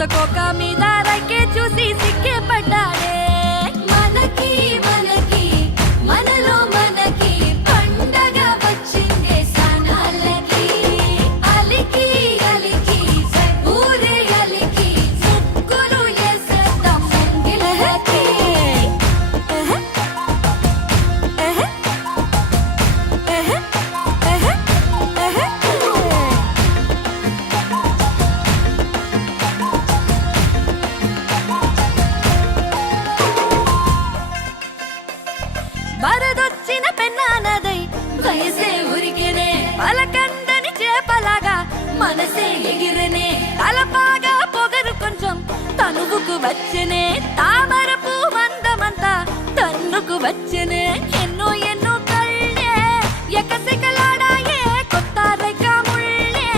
కొత్త కోక మీద రైకే చూసి సిక్కే పడ్డాడే మనకి మనకి మనలో మనకి పండగ వచ్చిందే సనాలకి అలికి అలికి ఊరే అలికి ముగ్గులు వేసేద్దాం ముంగిలకి వరదొచ్చిన పెన్నానదై వయసే ఉరికెనే పలకందని చేపలాగా మనసే ఎగిరనే తలపాగా పొగరు కొంచెం తనువుకు వచ్చనే తామర పువ్వందమంతా తన్నుకు వచ్చనే ఎన్నో ఎన్నో కళ్ళే ఎకసెకలాడాయే కొత్త రేఖ ముళ్ళే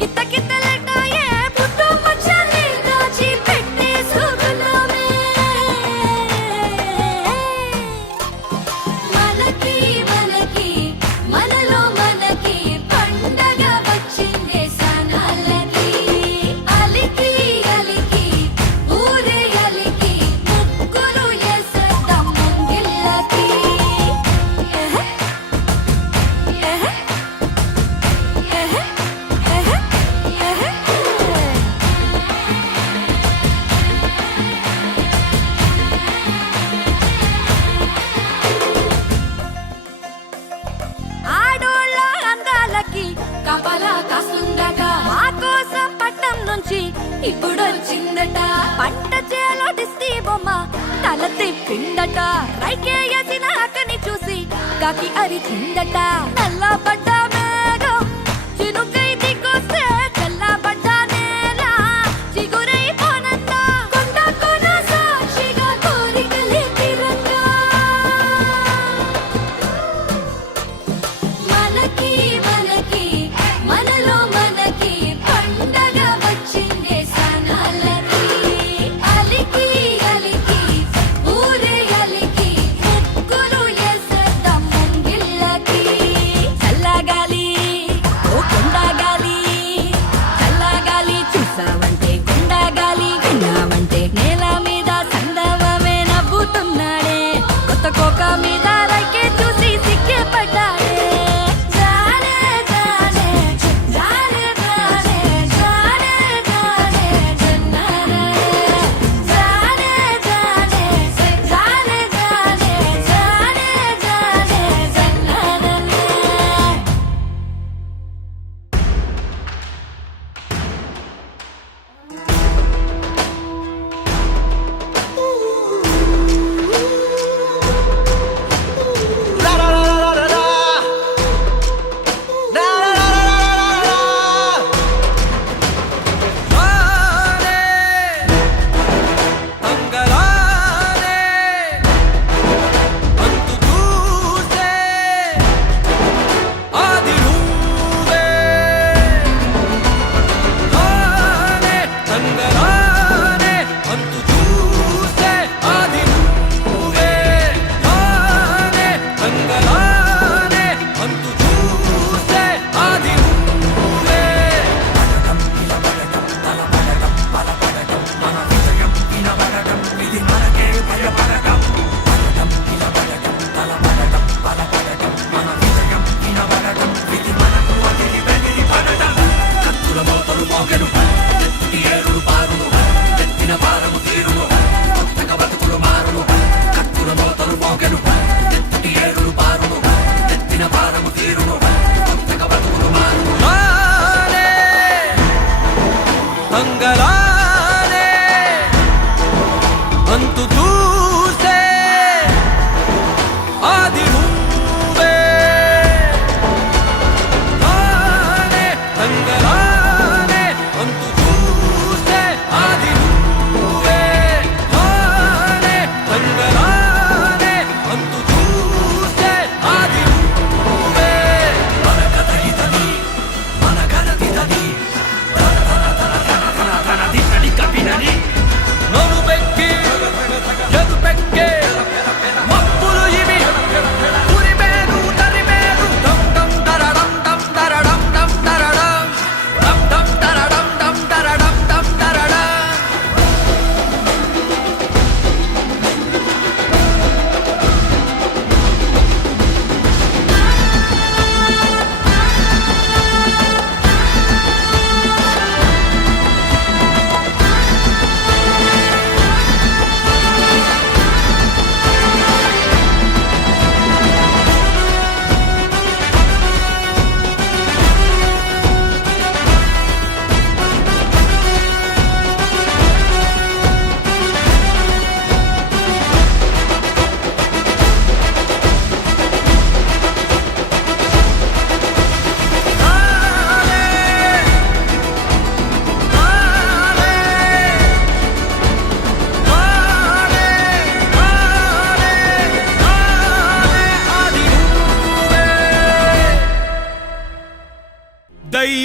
కిత్త కిత్తలెట్టాయే పుట్టు పక్షాన్ని దాచి పెట్టే సుగుణమే మనకి మనకి మనలో మనకి పండగ వచ్చిందే సనాలకి అలికి అలికి ఊరే అలికి ముగ్గులు వేసేద్దాం ముంగిళ్ళకి ఆడోళ్ళ అందాలకి కపలా కాస్తుందట మా కోసం పట్టం నుంచి ఇప్పుడొచ్చిందట పంట చేలో దిష్టి బొమ్మ తల తిప్పిందట రైకేయసిన అక్కని చూసి కాకి అరిచిందట నల్లబడ్డ మేఘం చినుకై దిగొస్తే చల్లబడ్డ నేల చిగురై పోనందా కొండ కొన సాక్షిగా కోరికలే తిరంగా మనకి మనకి మనలో మనకి పండగ వచ్చిందే సనాలకి అలికి అలికి ఊరే అలికి ముగ్గులు వేసేద్దాం ముంగిళ్ళకి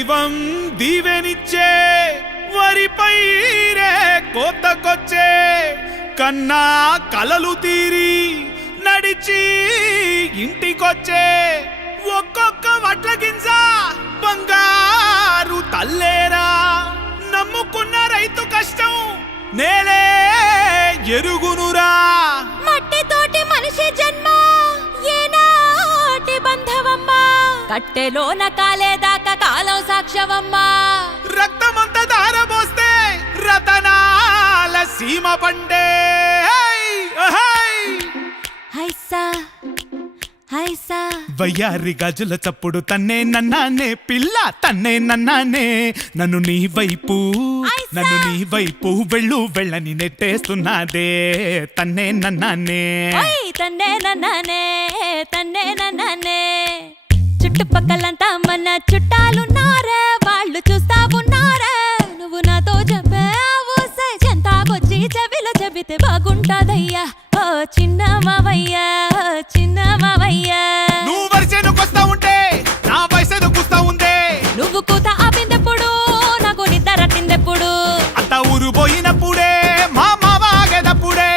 దైవం దీవెనిచ్చే వరిపై రే కోతకొచ్చే కన్నా కలలు తీరి నడిచి ఇంటికొచ్చే ఒక్కొక్క వడ్ల గింజ బంగారు తల్లేరా నమ్ముకున్న రైతు కష్టం నేలే ఎరుగునురా మట్టితోటి మనిషి జన్మ ఏనాటి బంధవమ్మా కట్టెలోన కాలేదాకా కాలం సాక్ష్యమమ్మా రక్తమంతా దారబోస్తే రతనాల సీమ పండే హైసా హైసా వయ్యారి గాజుల చప్పుడు తన్నే నన్నానే పిల్ల తన్నే నన్నానే నన్ను నీ వైపు వెళ్ళు వెళ్ళని నెట్టేస్తున్నాదే తన్నే నన్నానే తన్నే నన్నానే చుట్టుపక్కలంతా మన చుట్టాలున్నారే వాళ్ళు చూస్తా ఉన్నారే నువ్వు నాతో చెప్పావు చెంతాకొచ్చి చెవిలో చెబితే బాగుంటాదయ్యా ఓ చిన్న మావయ్యా నువ్వు వరిసేనుకొస్తా ఉంటే నా వయసేను కూస్తా ఉందే నువ్వు కూత ఆపిందెప్పుడు నాకు నిద్ర రట్టిందెప్పుడు అంత ఊరు పోయినప్పుడే మా మావ ఆగేటప్పుడే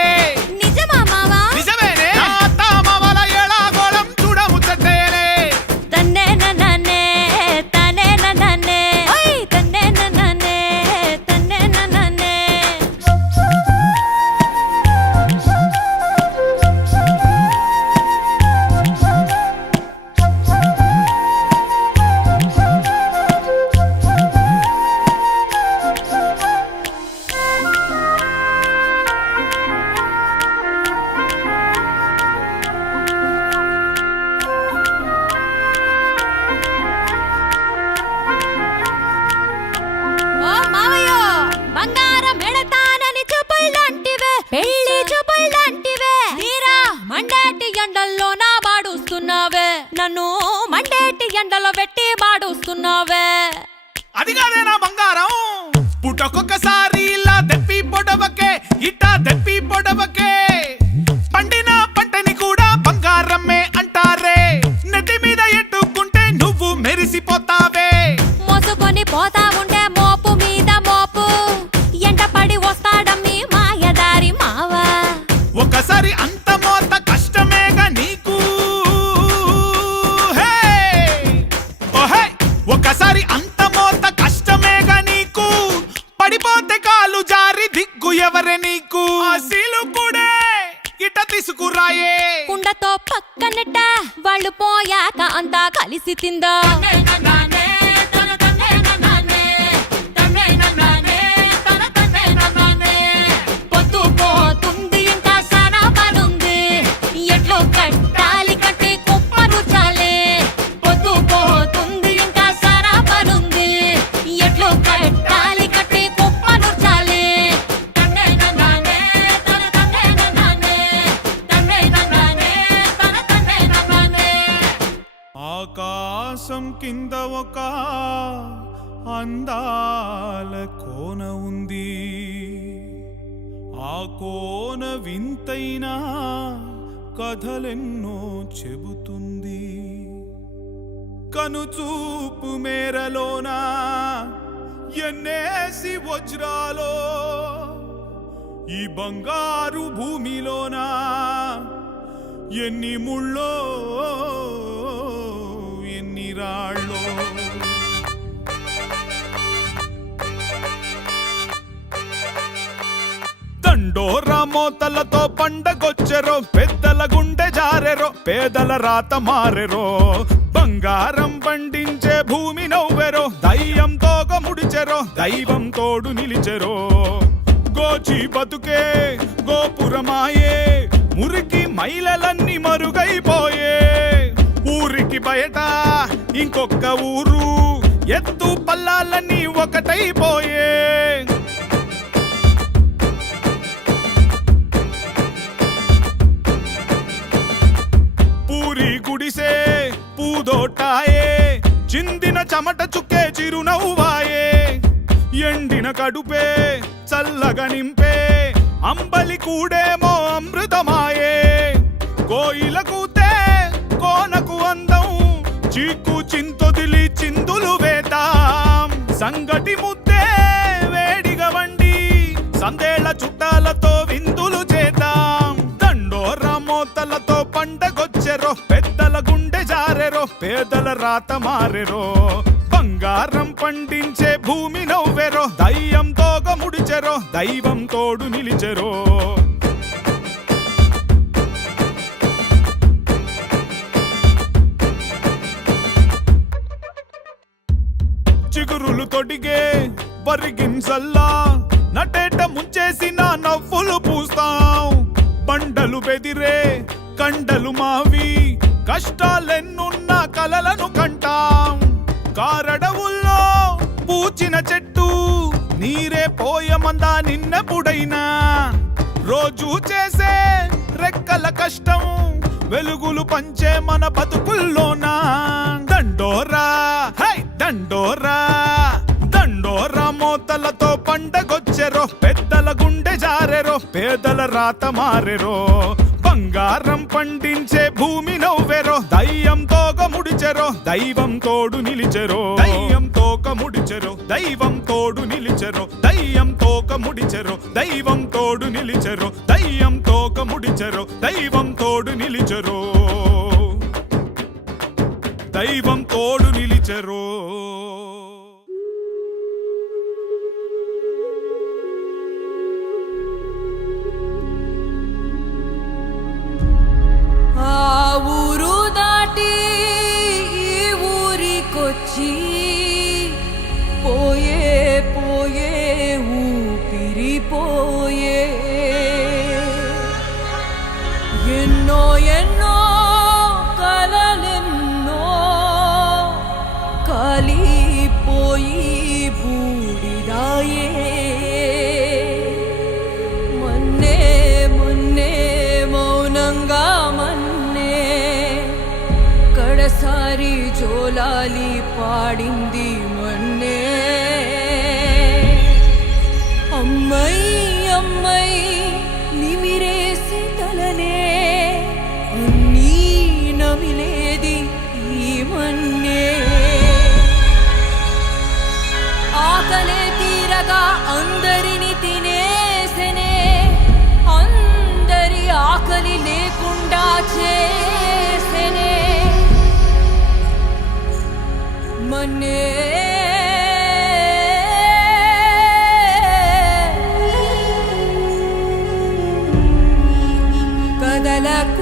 నిజమా మావా నిజమేనే అత్త మావల ఏడాగోళం చూడముచ్చటేలే తన్నే నన్నానే తన్నే నన్నానే తన్నే నన్నానే ఓ మావయ్యో బంగారం ఎడతానని చూపుల్లాంటివే పెళ్లి చూపుల్లాంటివే తీరా మండేటి ఎండల్లో నా బాడుస్తున్నావే నన్ను మండేటి ఎండలో పెట్టి బాడుస్తున్నావే అది కాదే నా బంగారం పుట్టొక్కొక్కసారి ఇలా దెప్పి పొడవకే ఇట్టా దెప్పి పొడవకే పండిన పంటని కూడా బంగారమే అంటారే నెత్తి మీద ఎట్టుకుంటే నువ్వు మెరిసిపోతావే మోసుకొని పోతా ఉంటే మోపు మీద మోపు ఎంట పడి వస్తాడమ్మి మాయదారి మావా ఒకసారి అంత మోత కష్టమేగా నీకు హే ఓహే ఒకసారి అంత మోత కష్టమేగా నీకు పడిపోతే కాలు జారి దిగ్గు ఎవరే నీకు ఆశీలు కూడా ఇట తీసుకురాయే కుండతో పక్కనట్ట వాళ్ళు పోయాక అంతా కలిసి తిందా పొద్దు పోతుంది ఇంకా సానా పనుంది ఎట్లో కట్టాలి కట్టి కుప్పరు చాలే పొద్దు పోతుంది ఇంకా సానా పనుంది ఎట్లో కట్టాలి కట్టి కుప్పరు చాలే ఆకాశం కింద ఒక అందాల కోన ఉంది ఆ కోన వింతైన కథలెన్నో చెబుతుంది కనుచూపు మేరలోన ఎన్నేసి వజ్రాలో ఈ బంగారు భూమిలోన ఎన్ని ముళ్ళో ఎన్ని రాళ్ళో దండోరా మోతలతో పండగొచ్చెరో పెద్దల గుండె జారెరో పేదల రాత మారెరో బంగారం పండించే భూమి నవ్వెరో దయ్యంతో ముడిచెరో దైవం తోడు నిలిచెరో గోచి బతుకే గోపురమాయే మురికి మైలలన్నీ మరుగైపోయే ఊరికి బయట ఇంకొక ఊరు ఎత్తు పల్లాలన్నీ ఒకటైపోయే పూరి గుడిసే పూదోటాయే చిందిన చెమట చుక్కే చిరునవ్వాయే ఎండిన కడుపే చల్లగా నింపే అంబలి కూడేమో అమృతమాయే కోయిల కూతే కోనకు అందం చీకు చింతొదిలి చిందులు వేత ఇంటి ముద్దే వేడిగా వండి సందేళ్ల చుట్టాలతో విందులు చేద్దాం. దండోరా మోతలతో పండగొచ్చెరో, పెద్దల గుండె జారెరో, పేదల రాత మారెరో. బంగారం పండించే భూమి నవ్వెరో, దయ్యం తోగ ముడిచెరో, దైవం తోడు నిలిచెరో. చిగురులు తొడిగే బరిగింజల్లా నటేట ముంచేసిన నవ్వులు పూస్తాం. బండలు బెదిరే కండలు మావి, కష్టాలెన్నున్న కలలను కంటాం. కారడవుల్లో పూచిన చెట్టు నీరే పోయమందా నిన్నెప్పుడైనా. రోజు చేసే రెక్కల కష్టం వెలుగులు పంచే మన బతుకుల్లోనా. దండోరా హై దండోరా, దండోరా మోతలతో పండగొచ్చెరో, పెద్దల గుండె జారెరో, పేదల రాత మారెరో. బంగారం పండించే భూమి నవ్వెరో, దయ్యం తోక ముడిచెరో, దైవం తోడు నిలిచెరో. దయ్యం తోక ముడిచెరో, దైవం తోడు నిలిచెరో, దయ్యం తోక ముడిచెరో, దైవం తోడు నిలిచెరో, దయ్యం తోక ముడిచెరో, దైవం తోడు నిలిచెరో, దైవం తోడు నిలిచెరో. ఆ ఊరు దాటి ఈ ఊరికొచ్చి పోయే పోయే ఊపిరిపోయే. ఎన్నో ఎన్నో కలలెన్నో కాలిపోయి బూడిదాయే. మొన్నే మొన్నే మౌనంగా మన్నే కడసారి జోలాలి పాడింది మొన్నే. అమ్మై అమ్మై నిమిరేసి తలనే అన్నీ నమిలేది ఈ మన్నే. ఆకలే తీరగా అందరిని తినేసెనే, అందరి ఆకలి లేకుండా చేసెనే మన్నే. కదలక